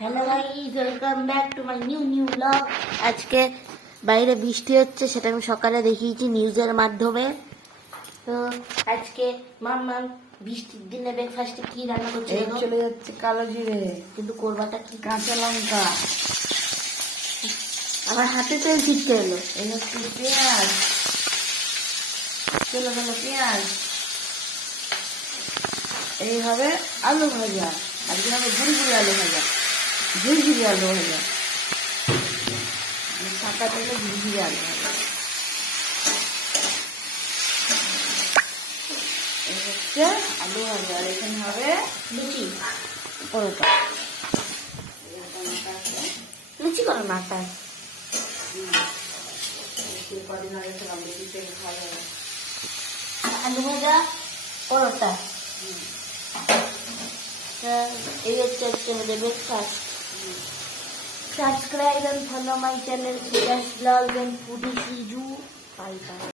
Hello guys, welcome back to my new blog. আজকে বাইরে বৃষ্টি হচ্ছে, সেটা আমি সকালে দেখিয়েছি নিউজের মাধ্যমে। তো আজকে মাম্মাম বৃষ্টির দিনে ব্রেকফাস্টে কি রান্না করছে? এই চলে যাচ্ছে কালো জিরে, কিন্তু কোরবাটা কি? কাঁচা লঙ্কা, আমার হাতে তেল ছিটকে এলো। এই হচ্ছে পেঁয়াজ, চলে গেল পেঁয়াজ। এই হবে আলু ভাজা, আজকে হবে গুড়ি গুড়ি আলু ভাজা, ঝুরঝুরি আলু ভাজা, সাদা তেলে ঝুরঝুরি আলু ভাজা। এই হচ্ছে আলু ভাজা, আর এখানে হবে লুচি। পরোটা। লুচি করো না তাই? কদিন আগে খেলাম, বেশি তেল খাওয়া যাবে না। আলু ভাজা, পরোটা। এই হচ্ছে আমাদের breakfast. Subscribe and follow my channel, Sudash Vlog and Foodie Siju. Bye bye.